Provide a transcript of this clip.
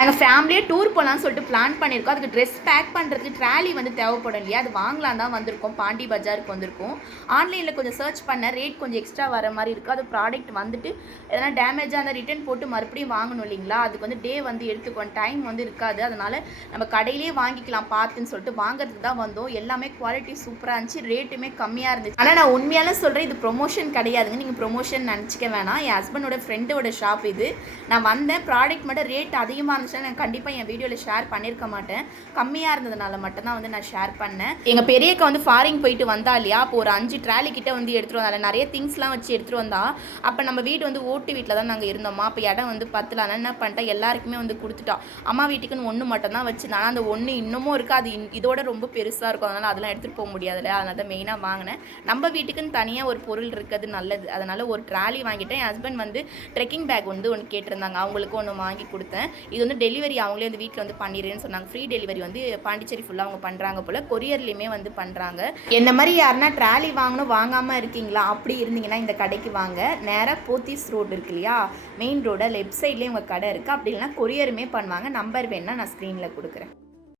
நாங்கள் ஃபேமிலியே டூர் போகலான்னு சொல்லிட்டு பிளான் பண்ணியிருக்கோம். அதுக்கு ட்ரெஸ் பேக் பண்ணுறதுக்கு ட்ராலி வந்து தேவைப்படும் இல்லையா, அது வாங்கலாம் தான் வந்திருக்கோம். பாண்டி பஜாருக்கு வந்திருக்கோம். ஆன்லைனில் கொஞ்சம் சர்ச் பண்ண ரேட் கொஞ்சம் எக்ஸ்ட்ரா வர மாதிரி இருக்குது. அது ப்ராடக்ட் வந்துட்டு எதனா டேமேஜாக இருந்தால் ரிட்டன் போட்டு மறுபடியும் வாங்கணும் இல்லைங்களா, அதுக்கு வந்து டே வந்து எடுத்துக்கணும், டைம் வந்து இருக்காது. அதனால் நம்ம கடையிலேயே வாங்கிக்கலாம் பார்த்துன்னு சொல்லிட்டு வாங்குறதுக்கு தான் வந்தோம். எல்லாமே குவாலிட்டி சூப்பராக இருந்துச்சு, ரேட்டுமே கம்மியாக இருந்துச்சு. ஆனால் நான் உண்மையால சொல்கிறேன், இது ப்ரொமோஷன் கிடையாதுங்க, நீங்கள் ப்ரொமோஷன் நினச்சிக்க வேணாம். என் ஹஸ்பண்டோட ஃப்ரெண்டோட ஷாப் இது. நான் வந்தேன், ப்ராடக்ட் மட்டும் ரேட் அதிகமாக இருந்துச்சு, நான் கண்டிப்பாக என் வீடியோவில் ஷேர் பண்ணியிருக்க மாட்டேன். கம்மியாக இருந்ததுனால மட்டும்தான் வந்து நான் ஷேர் பண்ணேன். எங்கள் பெரியக்கா வந்து ஃபாரின் போயிட்டு வந்தா இல்லையா, அப்போ ஒரு 5 ட்ராலி கிட்ட வந்து எடுத்துகிட்டு வந்தால, நிறைய திங்ஸ்லாம் வச்சு எடுத்துகிட்டு வந்தா. அப்போ நம்ம வீடு வந்து ஓட்டு வீட்டில் தான் நாங்கள் இருந்தோமா, அப்போ இடம் வந்து பத்தலாம். என்ன பண்ணிட்டேன், எல்லாருக்குமே வந்து கொடுத்துட்டா. அம்மா வீட்டுக்குன்னு ஒன்று மட்டும் தான் வச்சுருந்தேன். ஆனால் அந்த ஒன்று இன்னமும் இருக்குது, அது இதோட ரொம்ப பெருசாக இருக்கும், அதனால் அதெல்லாம் எடுத்துகிட்டு போக முடியாதுல்ல, அதனால தான் மெயினாக வாங்கினேன். நம்ம வீட்டுக்குன்னு தனியாக ஒரு பொருள் இருக்கிறது நல்லது, அதனால் ஒரு ட்ராலி வாங்கிட்டேன். என் ஹஸ்பண்ட் வந்து ட்ரெக்கிங் பேக் வந்து ஒன்று கேட்டிருந்தாங்க, அவங்களுக்கு ஒன்று வாங்கி கொடுத்தேன். இது வந்து டெலிவரி அவங்களே வந்து வீட்டில் வந்து பண்ணிடுறேன்னு சொன்னாங்க. ஃப்ரீ டெலிவரி வந்து பாண்டிச்சேரி ஃபுல்லாக அவங்க பண்ணுறாங்க போல், கொரியர்லேயுமே வந்து பண்ணுறாங்க. என்ன மாதிரி யாருன்னா ட்ராலி வாங்கணும் வாங்காமல் இருக்கீங்களா, அப்படி இருந்தீங்கன்னா இந்த கடைக்கு வாங்க. நேராக போத்தீஸ் ரோடு இருக்கு இல்லையா, மெயின் ரோட லெஃப்ட் சைட்லேயே உங்கள் கடை இருக்குது. அப்படி இல்லைனா கொரியருமே பண்ணுவாங்க. நம்பர் வேணுன்னா நான் ஸ்க்ரீனில் கொடுக்குறேன்.